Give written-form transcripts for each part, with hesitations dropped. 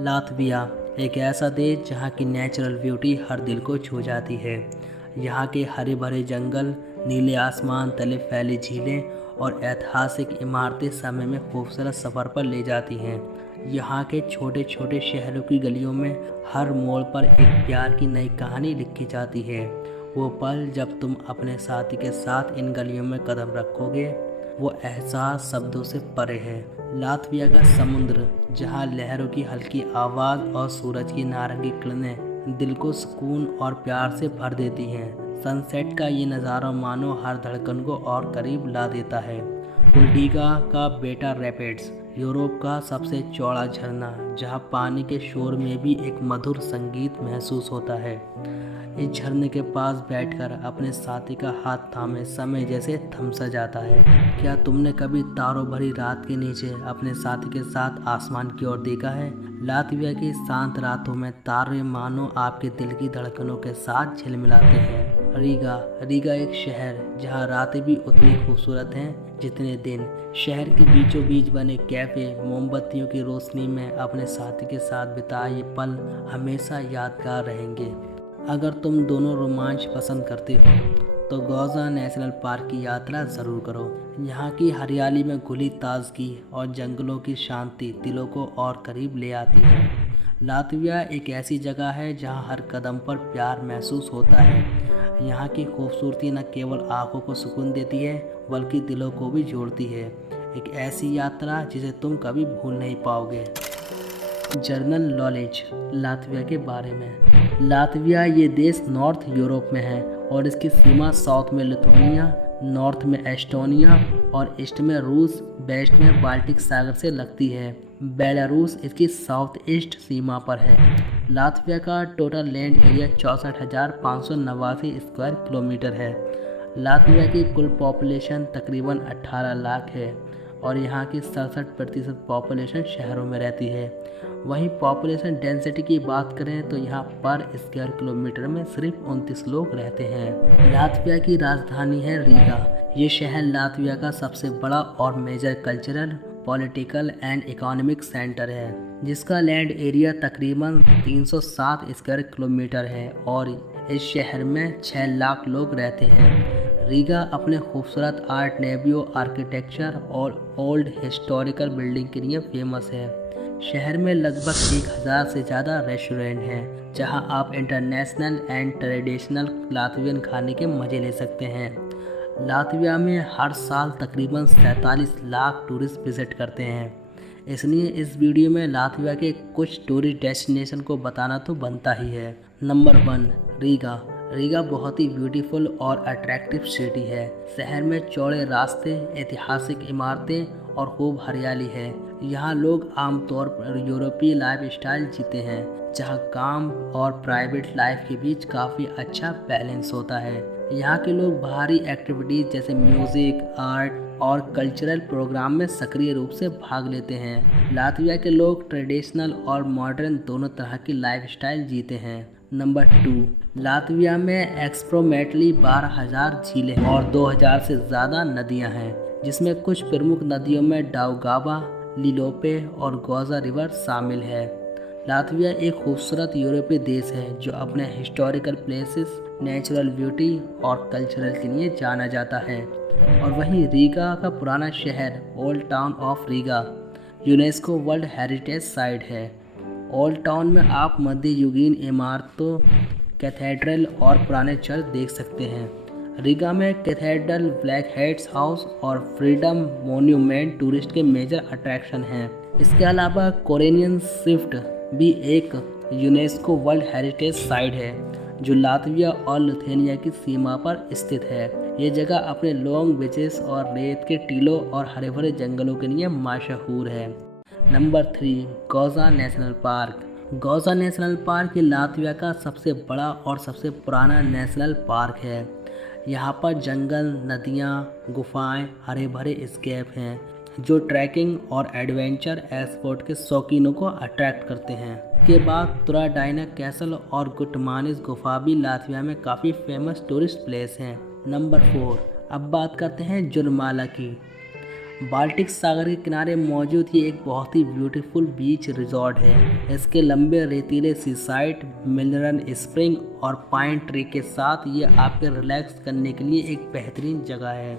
Latvia एक ऐसा देश जहाँ की नेचुरल ब्यूटी हर दिल को छू जाती है। यहाँ के हरे भरे जंगल, नीले आसमान तले फैली झीलें और ऐतिहासिक इमारतें समय में खूबसूरत सफ़र पर ले जाती हैं। यहाँ के छोटे छोटे शहरों की गलियों में हर मोड़ पर एक प्यार की नई कहानी लिखी जाती है। वो पल जब तुम अपने साथी के साथ इन गलियों में कदम रखोगे, वो एहसास शब्दों से परे है। लातविया का समुद्र, जहाँ लहरों की हल्की आवाज़ और सूरज की नारंगी किरणें दिल को सुकून और प्यार से भर देती हैं। सनसेट का ये नज़ारा मानो हर धड़कन को और करीब ला देता है। पुलडीगा का बेटा रैपिड्स, यूरोप का सबसे चौड़ा झरना, जहाँ पानी के शोर में भी एक मधुर संगीत महसूस होता है। इस झरने के पास बैठकर अपने साथी का हाथ थामे समय जैसे थम सा जाता है। क्या तुमने कभी तारों भरी रात के नीचे अपने साथी के साथ आसमान की ओर देखा है? लातविया की शांत रातों में तारे मानो आपके दिल की धड़कनों के साथ झिलमिलाते हैं। रीगा एक शहर जहाँ रातें भी उतनी खूबसूरत हैं जितने दिन। शहर के बीचों बीच बने कैफ़े मोमबत्तियों की रोशनी में अपने साथी के साथ बिताए ये पल हमेशा यादगार रहेंगे। अगर तुम दोनों रोमांच पसंद करते हो तो गौज़ा नेशनल पार्क की यात्रा ज़रूर करो। यहाँ की हरियाली में घुली ताजगी और जंगलों की शांति दिलों को और करीब ले आती है। लातविया एक ऐसी जगह है जहाँ हर कदम पर प्यार महसूस होता है। यहाँ की खूबसूरती न केवल आँखों को सुकून देती है बल्कि दिलों को भी जोड़ती है। एक ऐसी यात्रा जिसे तुम कभी भूल नहीं पाओगे। जनरल नॉलेज लातविया के बारे में। लातविया ये देश नॉर्थ यूरोप में है और इसकी सीमा साउथ में लिथुआनिया, नॉर्थ में एस्टोनिया और ईस्ट में रूस, वेस्ट में बाल्टिक सागर से लगती है। बेलारूस इसकी साउथ ईस्ट सीमा पर है। लातविया का total land area 64,589 square kilometre है। लातविया की कुल पॉपुलेशन तकरीबन 18 लाख है और यहाँ की 67% पॉपुलेशन शहरों में रहती है। वहीं पॉपुलेशन डेंसिटी की बात करें तो यहाँ पर स्क्वायर किलोमीटर में सिर्फ 29 लोग रहते हैं। लातविया की राजधानी है रीगा। ये शहर लातविया का सबसे बड़ा और major cultural, political and economic centre है, जिसका लैंड एरिया तकरीबन 307 स्क्वायर किलोमीटर है और इस शहर में 6 लाख लोग रहते हैं। रीगा अपने खूबसूरत आर्ट नेवियो आर्किटेक्चर और ओल्ड हिस्टोरिकल बिल्डिंग के लिए फेमस है। शहर में लगभग 1000 से ज़्यादा रेस्टोरेंट हैं जहां आप इंटरनेशनल एंड ट्रेडिशनल लातवियन खाने के मज़े ले सकते हैं। लातविया में हर साल तकरीबन 47 लाख टूरिस्ट विज़िट करते हैं। इसलिए इस वीडियो में लातविया के कुछ टूरिस्ट डेस्टिनेशन को बताना तो बनता ही है। नंबर 1, रीगा बहुत ही ब्यूटीफुल और अट्रैक्टिव सिटी है। शहर में चौड़े रास्ते, ऐतिहासिक इमारतें और खूब हरियाली है। यहाँ लोग आमतौर पर यूरोपीय लाइफस्टाइल जीते हैं, जहाँ काम और प्राइवेट लाइफ के बीच काफ़ी अच्छा बैलेंस होता है। यहाँ के लोग बाहरी एक्टिविटीज़ जैसे म्यूज़िक, आर्ट और कल्चरल प्रोग्राम में सक्रिय रूप से भाग लेते हैं। लातविया के लोग ट्रेडिशनल और मॉडर्न दोनों तरह की लाइफस्टाइल जीते हैं। नंबर 2, लातविया में एक्सप्रोमेटली 12,000 झीलें और 2,000 से ज़्यादा नदियाँ हैं, जिसमें कुछ प्रमुख नदियों में डाउगावा, लिलोपे और गौज़ा रिवर शामिल है। लातविया एक खूबसूरत यूरोपीय देश है जो अपने हिस्टोरिकल प्लेसेस, नेचुरल ब्यूटी और कल्चरल के लिए जाना जाता है। और वहीं रीगा का पुराना शहर old town of Riga UNESCO world heritage site है। ओल्ड टाउन में आप मध्ययुगीन इमारतों, कैथेड्रल और पुराने चर्च देख सकते हैं। रीगा में कैथेड्रल, ब्लैक हेड्स हाउस और फ्रीडम मोन्यूमेंट टूरिस्ट के मेजर अट्रैक्शन हैं। इसके अलावा कोरेनियन शिफ्ट भी एक यूनेस्को वर्ल्ड हेरिटेज साइट है जो लातविया और लिथुआनिया की सीमा पर स्थित है। ये जगह अपने लॉन्ग बीचेस और रेत के टीलों और हरे भरे जंगलों के लिए मशहूर है। Number 3, Gauja national park. Gauja national park ये लातविया का सबसे बड़ा और सबसे पुराना नेशनल पार्क है। यहाँ पर जंगल, नदियाँ, गुफाएं, हरे भरे स्केप हैं जो ट्रैकिंग और एडवेंचर स्पोर्ट के शौकीनों को अट्रैक्ट करते हैं। के बाद तुराडाइना कैसल और गुटमानिस गुफा भी लातविया में काफ़ी फेमस टूरिस्ट प्लेस हैं। नंबर 4, अब बात करते हैं जुरमाला की। बाल्टिक सागर के किनारे मौजूद ये एक बहुत ही ब्यूटीफुल बीच रिजॉर्ट है। इसके लंबे रेतीले सी साइड, मिनरल स्प्रिंग और पाइन ट्री के साथ ये आपके रिलैक्स करने के लिए एक बेहतरीन जगह है।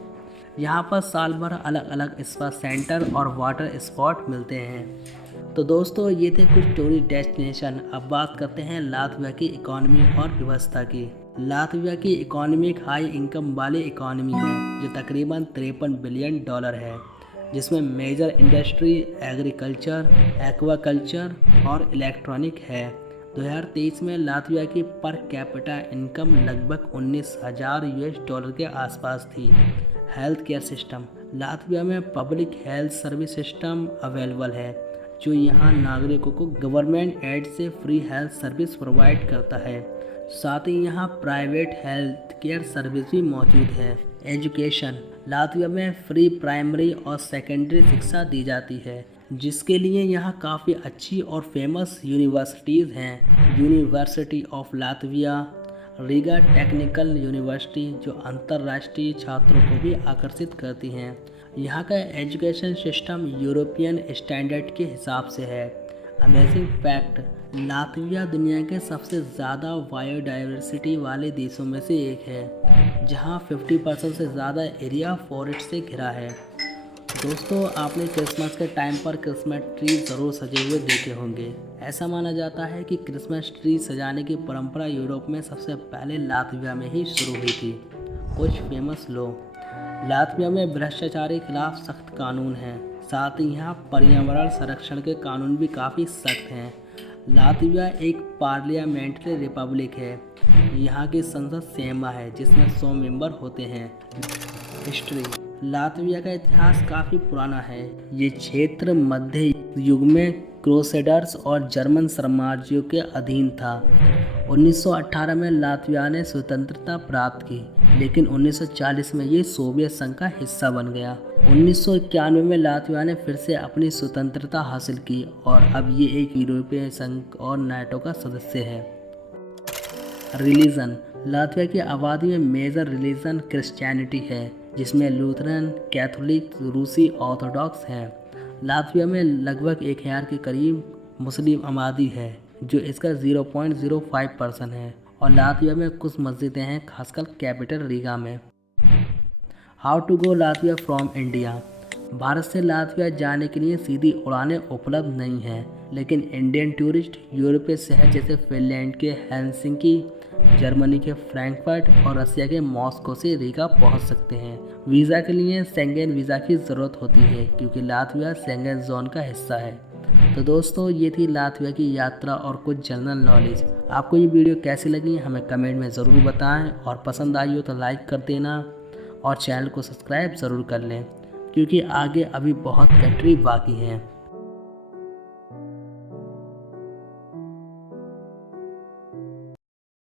यहाँ पर साल भर अलग अलग स्पा सेंटर और वाटर स्पॉट मिलते हैं। तो दोस्तों ये थे कुछ टूरिस्ट डेस्टिनेशन। अब बात करते हैं लातविया की इकोनॉमी और व्यवस्था की। लातविया की इकोनॉमी एक हाई इनकम वाली इकोनॉमी है जो तकरीबन $53 बिलियन है, जिसमें मेजर इंडस्ट्री एग्रीकल्चर, एक्वाकल्चर और इलेक्ट्रॉनिक है। 2023 में लातविया की पर कैपिटा इनकम लगभग $19,000 के आसपास थी। Health care system. लातविया में public health service system available है जो यहाँ नागरिकों को गवर्नमेंट एड से फ्री हेल्थ सर्विस प्रोवाइड करता है। साथ ही यहाँ प्राइवेट हेल्थ केयर सर्विस भी मौजूद है। एजुकेशन। लातविया में फ्री प्राइमरी और सेकेंडरी शिक्षा दी जाती है, जिसके लिए यहाँ काफ़ी अच्छी और फेमस यूनिवर्सिटीज़ हैं। University of Latvia, Riga technical university, जो अंतर्राष्ट्रीय छात्रों को भी आकर्षित करती हैं। यहाँ का एजुकेशन सिस्टम यूरोपियन स्टैंडर्ड के हिसाब से है। अमेजिंग फैक्ट, लातविया दुनिया के सबसे ज़्यादा बायोडाइवर्सिटी वाले देशों में से एक है, जहाँ 50% से ज़्यादा एरिया फॉरेस्ट से घिरा है। दोस्तों आपने क्रिसमस के टाइम पर क्रिसमस ट्री ज़रूर सजे हुए देखे होंगे। ऐसा माना जाता है कि क्रिसमस ट्री सजाने की परंपरा यूरोप में सबसे पहले लातविया में ही शुरू हुई थी। कुछ फेमस लोग। लातविया में भ्रष्टाचार के खिलाफ सख्त कानून हैं। साथ ही यहाँ पर्यावरण संरक्षण के कानून भी काफ़ी सख्त हैं। लातविया एक पार्लियामेंट्री रिपब्लिक है। यहाँ की संसद सेमा है जिसमें 100 मेंबर होते हैं। हिस्ट्री। लातविया का इतिहास काफ़ी पुराना है। ये क्षेत्र मध्य युग में क्रूसेडर्स और जर्मन साम्राज्यों के अधीन था। 1918 में लातविया ने स्वतंत्रता प्राप्त की, लेकिन 1940 में ये सोवियत संघ का हिस्सा बन गया। 1991 में लातविया ने फिर से अपनी स्वतंत्रता हासिल की और अब ये एक यूरोपीय संघ और नाटो का सदस्य है। रिलीजन। लातविया की आबादी में मेजर रिलीजन क्रिश्चियनिटी है, जिसमें लूथरन, कैथोलिक, रूसी ऑर्थोडॉक्स हैं। लातविया में लगभग 1000 के करीब मुस्लिम आबादी है, जो इसका 0.05% है, और लातविया में कुछ मस्जिदें हैं, खासकर कैपिटल रीगा में। How to go Latvia from India. Bharat से लातविया जाने के लिए सीधी उड़ानें उपलब्ध नहीं हैं, लेकिन इंडियन टूरिस्ट यूरोपीय शहर जैसे फिनलैंड के हेलसिंकी, जर्मनी के फ्रैंकफर्ट और रसिया के मॉस्को से रीगा पहुंच सकते हैं। वीज़ा के लिए शेंगेन वीज़ा की ज़रूरत होती है, क्योंकि लातविया शेंगेन जोन का हिस्सा है। तो दोस्तों ये थी लातविया की यात्रा और कुछ जनरल नॉलेज। आपको ये वीडियो कैसी लगी हमें कमेंट में ज़रूर बताएं, और पसंद आई हो तो लाइक कर देना और चैनल को सब्सक्राइब ज़रूर कर लें, क्योंकि आगे अभी बहुत कंट्री बाकी हैं।